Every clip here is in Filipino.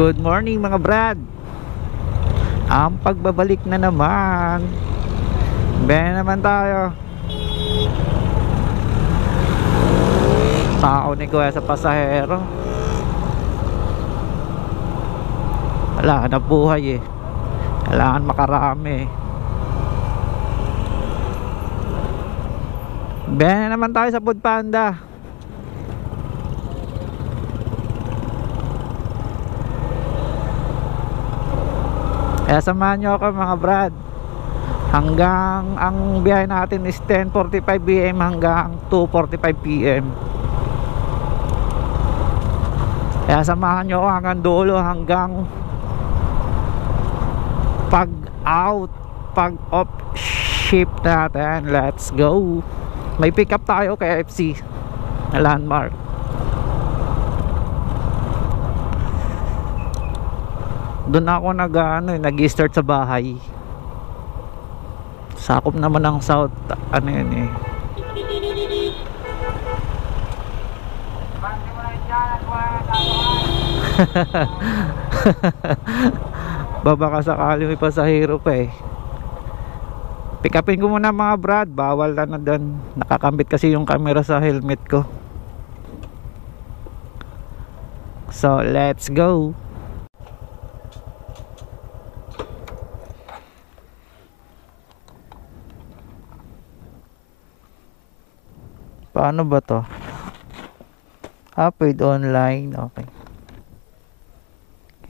Good morning mga brad. Ang pagbabalik na naman. Ben naman tayo. Tao ni kuya sa pasahero. Wala na buhay eh. Kailangan makarami eh. Ben naman tayo sa Food Panda. Kaya samahan nyo ako mga brad. Hanggang ang biyahe natin is 10:45 PM hanggang 2:45 PM. Kaya samahan nyo ako hanggang dulo, hanggang pag off shift natin. Let's go. May pick up tayo kay FC na Landmark. Doon ako nag-start sa bahay. Sakop naman ng south, ano yun eh. Baka sakali may pasahero pa eh. Pick upin ko muna mga brad. Bawal na doon. Nakakambit kasi yung camera sa helmet ko. So let's go. Paano ba to? Paid online. Okay.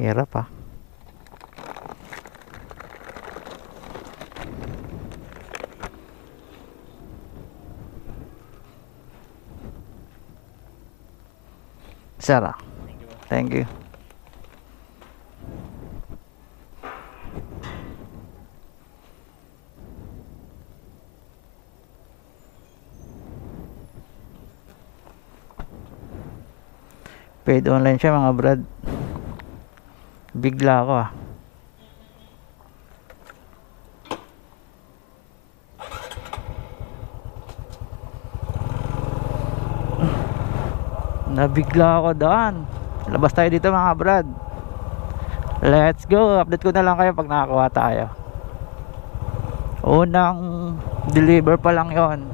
Hirap pa. Sarah. Thank you. Paid online siya mga brad. Bigla ako ah. Nabigla ako doon. Labas tayo dito mga brad. Let's go. Update ko na lang kayo pag nakakuha tayo. Unang deliver pa lang yon.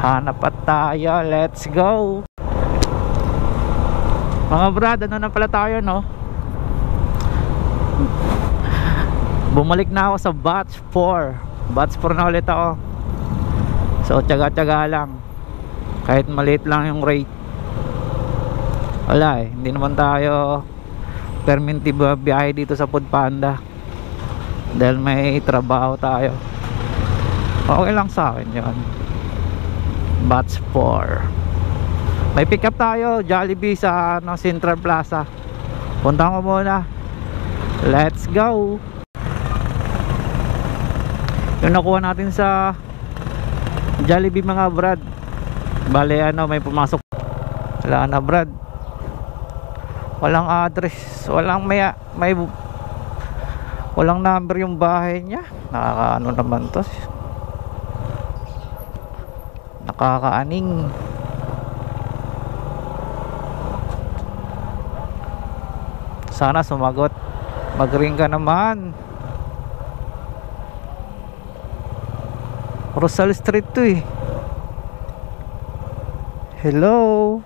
Hanap pa tayo. Let's go. Mga brad, ano na pala tayo no? Bumalik na ako sa batch 4. Batch 4 na ulit ako. So tiyaga-tiyaga lang. Kahit maliit lang yung rate. Wala eh, hindi naman tayo permanente biyahe dito sa Food Panda. Dahil may trabaho tayo. Okay lang sa akin yun. Batch 4. May pick up tayo, Jollibee sa Central Plaza. Punta ko muna. Let's go. Yung nakuha natin sa Jollibee mga brad. Bale may pumasok. Wala na brad. Walang address, walang walang number yung bahay niya. Nakakaano naman to. Nakakaaning. Sana sumagot. Mag-ring ka naman. Rosal Street to eh. Hello.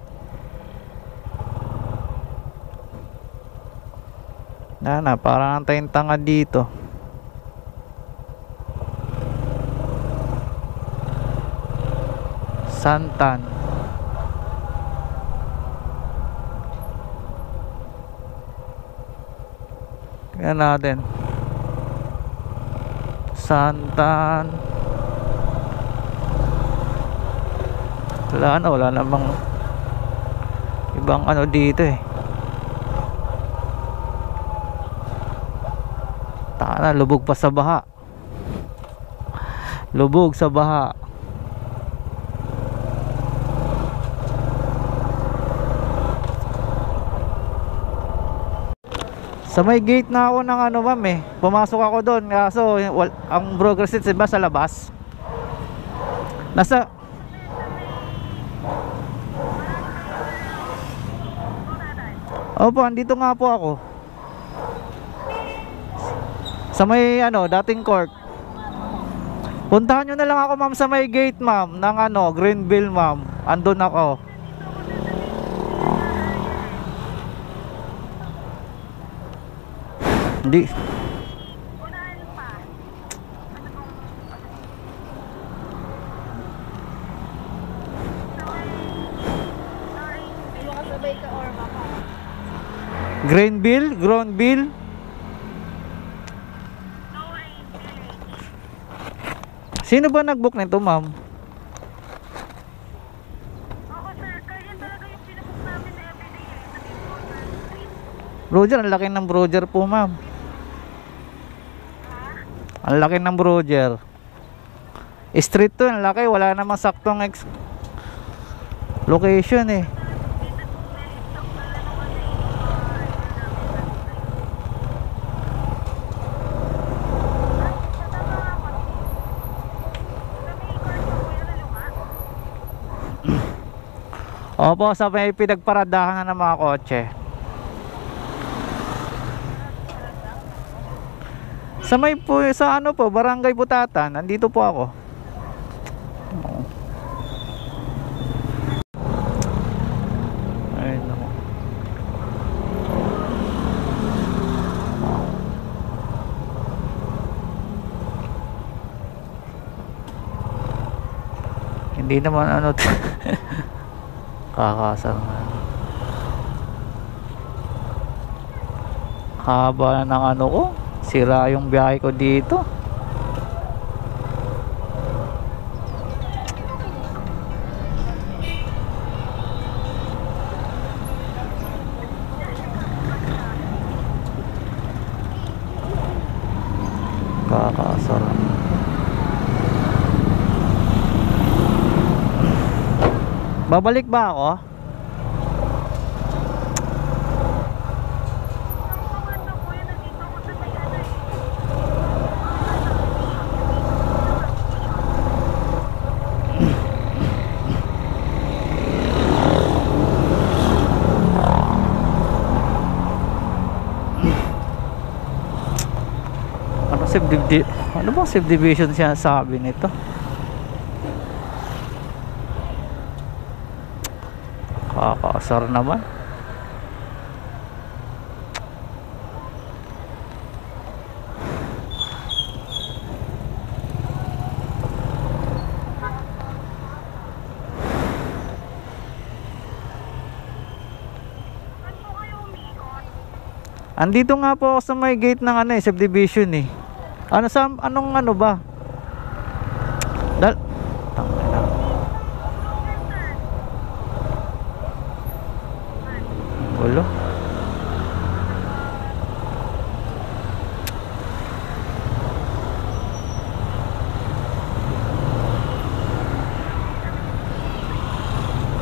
Parang antayin tanga dito. Santan. Tingnan natin. Santan. Wala namang ibang dito eh. Lubog pa sa baha. Lubog sa baha. Sa may gate na ako ng ma'am eh. Pumasok ako doon. Kaso ang progress seats iba sa labas. Nasa Opo, andito nga po ako. Sa may ano, dating court. Puntahan nyo na lang ako ma'am sa may gate ma'am ng ano, Greenville ma'am. Andun ako. Hindi. Greenville? Gronville? Sino ba nag-book nito ma'am? Oo sir, kaya talaga yung pinabook namin na everyday sa Street. Roger, ang laki ng Roger po ma'am. Ang laki ng Roger. Street to, ang laki. Wala namang saktong location eh. Opo, sa may pinagparadahan na ng mga kotse. Sa may po, sa ano po, Barangay Butatan. Nandito po ako. Ayun ako. Hindi naman ano kakasar na. Haba ng ano ko. Sira yung biyahe ko dito. Kakasar. Babalik ba ako? Ano bang subdivision siya sabi nito? Kakasar naman. Andito nga po ako sa may gate ng ano eh, subdivision eh. Ano sa anong ano ba? Tangina. Wala.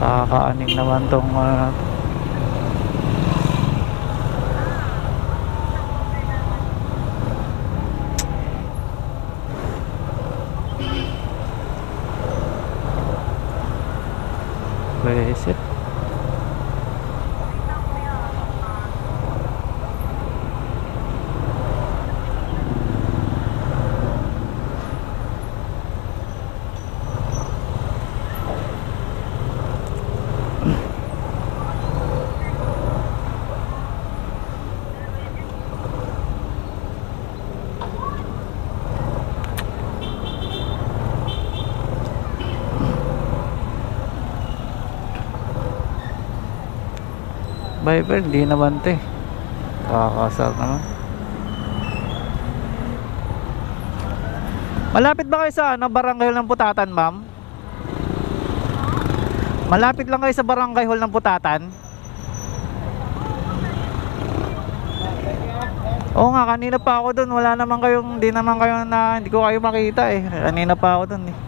Kakaaning naman tong Reset. Viper, di naman te. Kakasar naman. Malapit ba kayo sa ano, Barangay Hall ng Putatan, ma'am? Malapit lang kayo sa Barangay Hall ng Putatan? Oo nga, kanina pa ako dun. Wala naman kayong, hindi ko kayo makita eh. Kanina pa ako dun eh.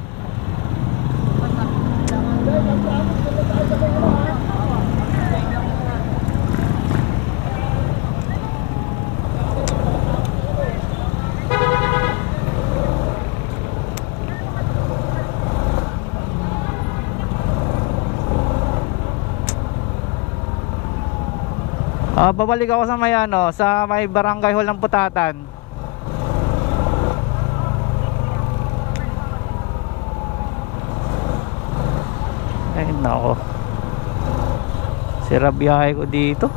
Babalik ako sa may ano, sa may barangay hall ng Putatan. Ay nako, sira biyahe ko dito.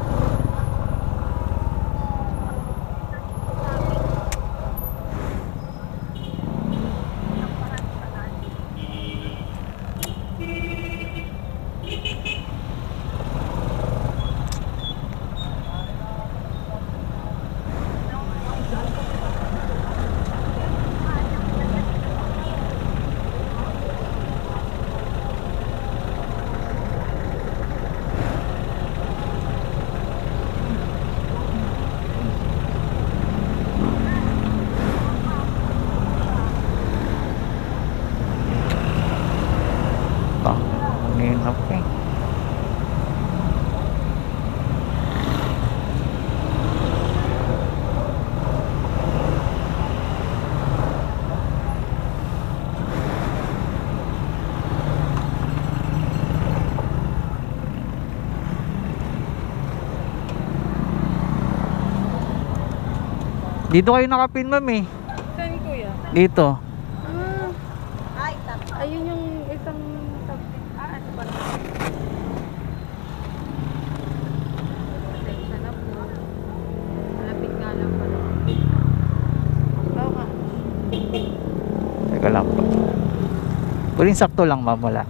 Ninap eh. Dito kayo nakapin, ma'am eh. Saan kuya? Dito. Ayun yung isang ano ba? Pasensya na po. Malapit nga lang pala. Oo nga. Teka lang po. Puling sakto lang, ma'am, wala.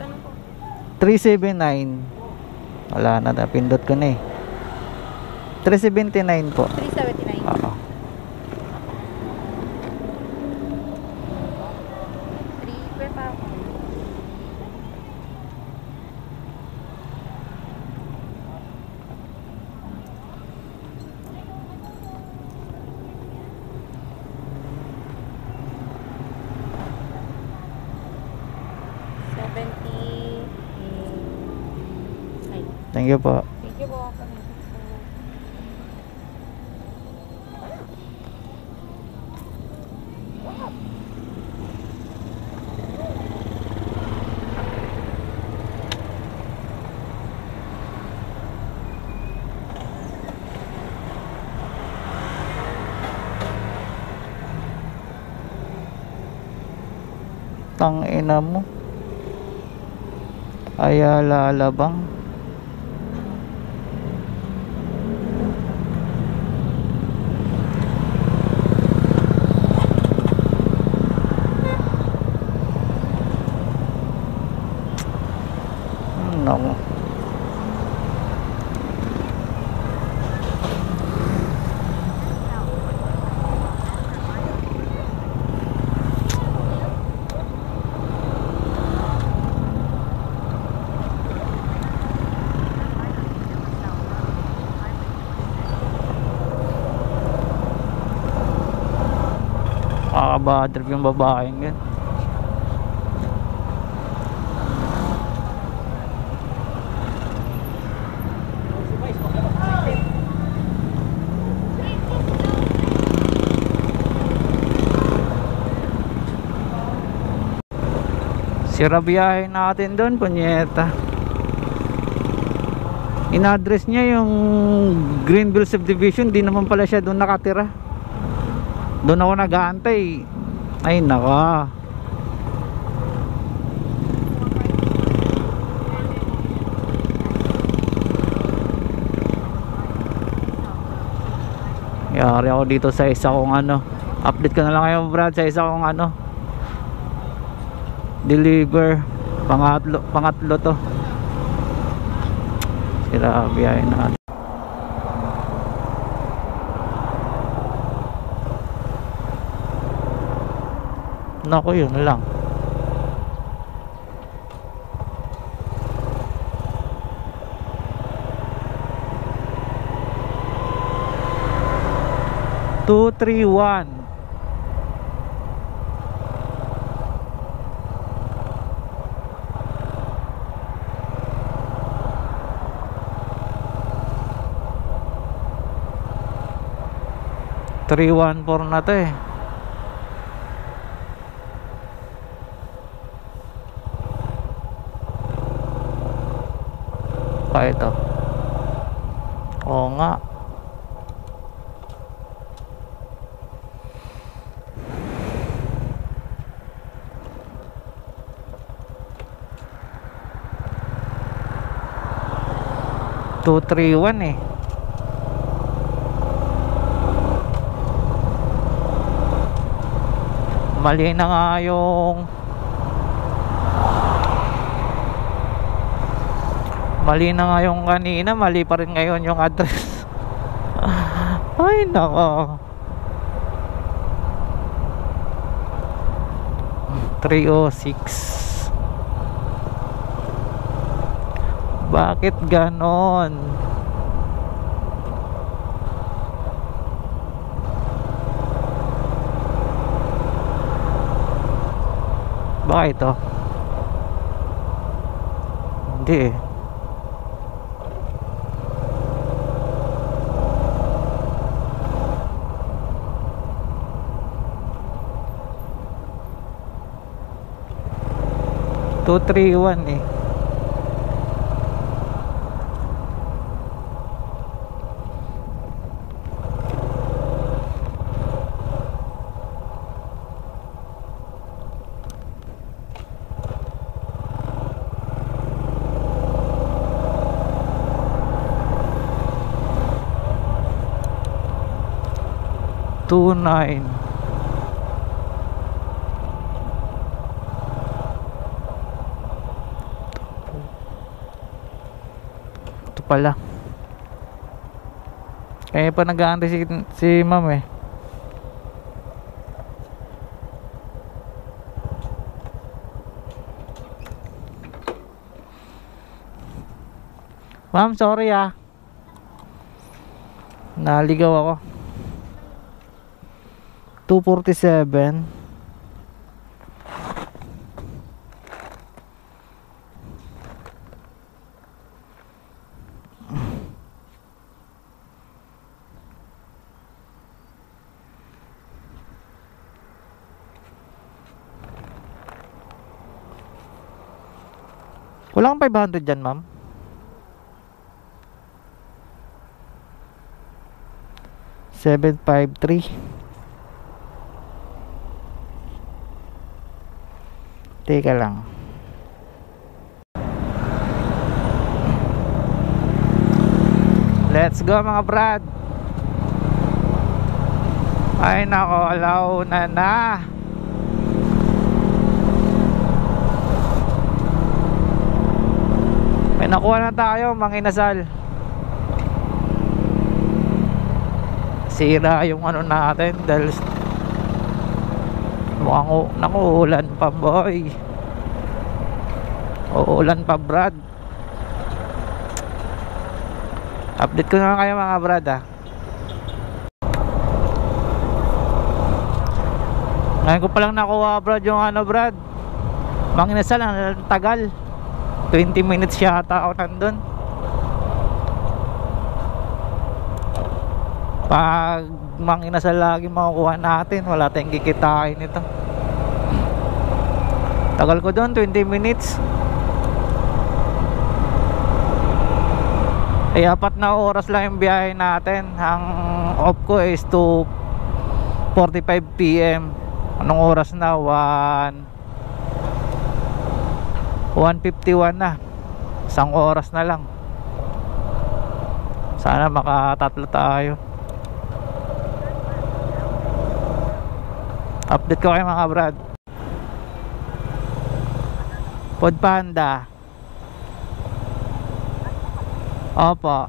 Ano po? 379. Wala na, napindot ko na eh. 379 po. 379. Oo. 3 pa ako. Thank you po. Thank you po. Tang ina mo. Ayala Alabang. No. Nakakabadrip yung babaeng yan. Sira biyahe natin doon, punyeta. In-address niya yung Greenville Subdivision, di naman pala siya doon nakatira. Doon ako nag-aantay. Ay naka. Yari ako dito sa isa kong ano. Update ko na lang kayo, Brad, sa isa kong ano. Deliver. Pangatlo to. Sira biyahe natin. Naku, yun na lang. Two, 3, 1. 314 na to eh. Pa ito. Oo nga. Two, three, one eh. Mali na nga yung kanina, mali pa rin ngayon yung address. Ay nako. 306. Bakit ganon? Baka ito? Hindi eh. Two, three, one eh. Two, nine. Ito pala. Kaya pa nag-aantay si ma'am eh. Ma'am, sorry ah. Naligaw ako. 247. Wala kang 500 dyan, ma'am? 753. Teka lang. Let's go mga brad. Ay nako, alaw na. May nakuha na tayo, manginasal. Sira yung ano natin dahil mukhang nakuulan pa boy. Uulan pa brad. Update ko na kayo mga brad ah. Ngayon ko palang nakuha brad yung ano brad, manginasal, ang tagal. 20 minutes yata ako nandun. Pag manginasal lagi makukuha natin, wala tayong kikitain nito. Tagal ko doon, 20 minutes. Ay 4 na oras lang yung biyahe natin. Ang off ko is 2:45 PM. Anong oras na? 1:51 na. Isang oras na lang. Sana makatatlo tayo. Update ko kayo mga brad. Food Panda. Opo.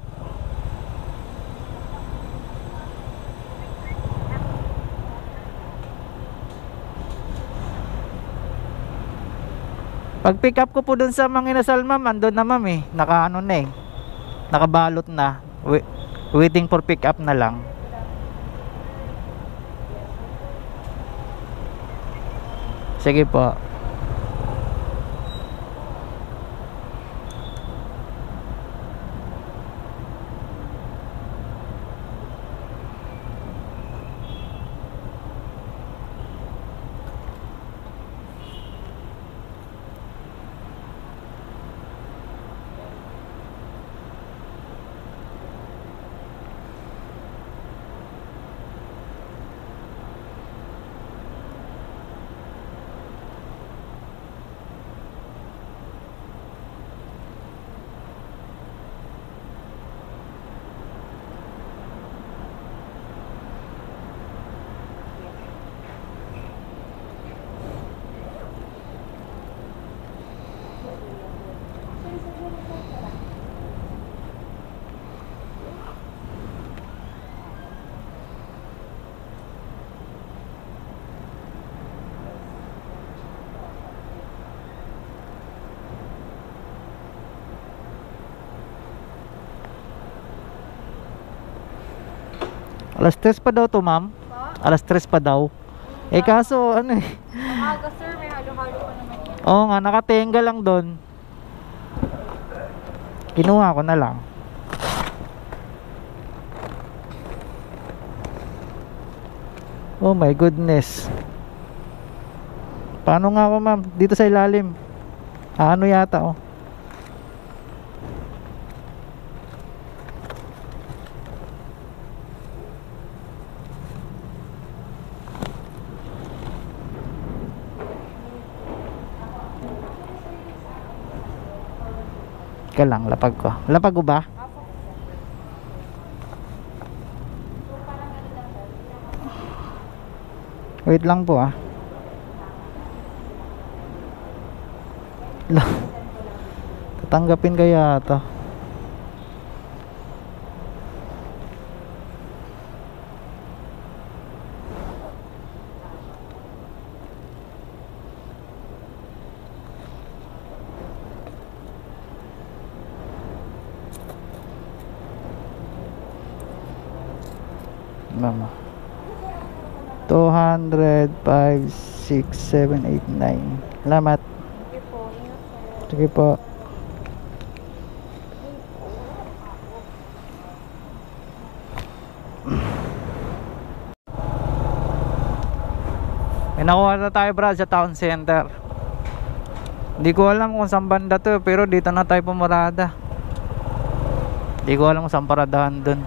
Pag pick up ko po dun sa Manginasal ma'am, andun na ma'am eh. Naka ano na eh. Nakabalot na. Waiting for pick up na lang. Sige po. Alas 3 pa daw to, ma'am. Pa? Alas 3 pa daw. Eh kaso ano eh. Aga sir, may halo-halo pa naman yan. Oo nga, nakatenga lang doon. Kinuha ko na lang. Oh my goodness. Paano nga ako, ma'am? Dito sa ilalim. Ano yata, oh. Ika lang, lapag ko. Lapag ko ba? Wait lang po ah. Tatanggapin kaya ito. Mama. 200, 5, 6, 7, 8, 9. Salamat. Sige po, ingat sir. Sige po. May nakuha na tayo, Brad, sa town center. Hindi ko alam kung saan banda to, pero dito na tayo pumarada. Hindi ko alam kung saan paradahan dun.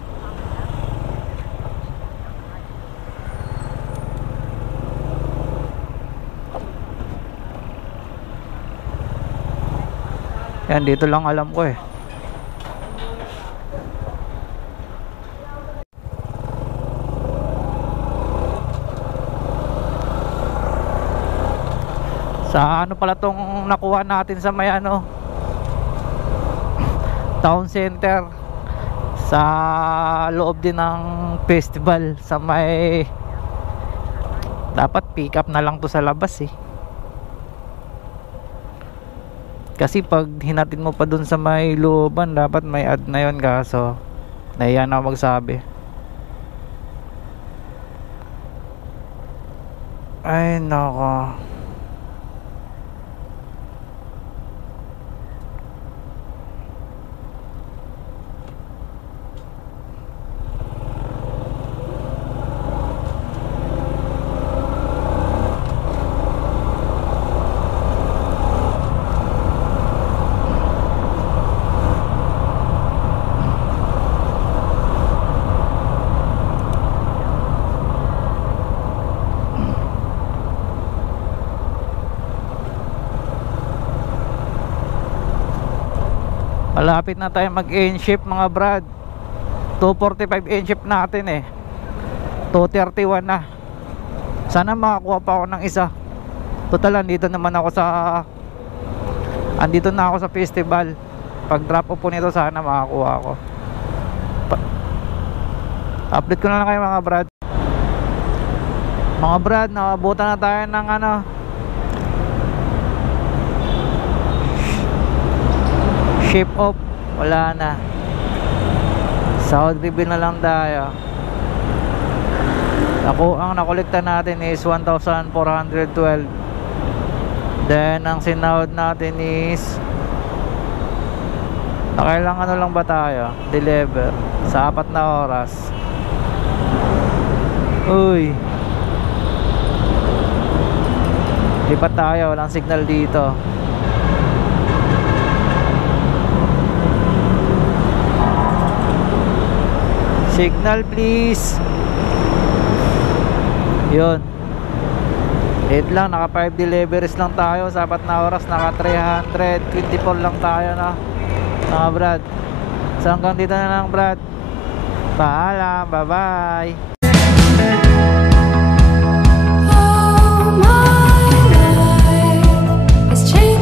Yan, dito lang alam ko eh. Sa ano pala tong nakuha natin sa may ano, town center, sa loob din ng festival, sa may, dapat pick up na lang to sa labas eh. Kasi pag hinatid mo pa dun sa may looban, dapat may ad na yun, kaso nahiya na ako magsabi. Ay nako. Malapit na tayo mag-end shift mga brad. 2:45 end shift natin eh. 2:31 na. Sana makakuha pa ako ng isa. Total andito naman ako sa, andito na ako sa festival. Pag drop off po nito sana makakuha ako. Update ko na lang kayo mga brad. Mga brad, nakabutan na tayo ng ano, ship off. Wala na. Sahod reveal na lang tayo. Ang nakolekta natin is 1,412. Then ang sinahod natin is, nakailang ano lang ba tayo? Deliver sa 4 na oras. Uy, lipat tayo, walang signal dito. Signal please. Yun. Wait lang, naka 5 deliveries lang tayo sa 4 na oras, naka 324 lang tayo na mga brad. So hanggang dito na lang brad. Paalam, bye bye. All my life has changed.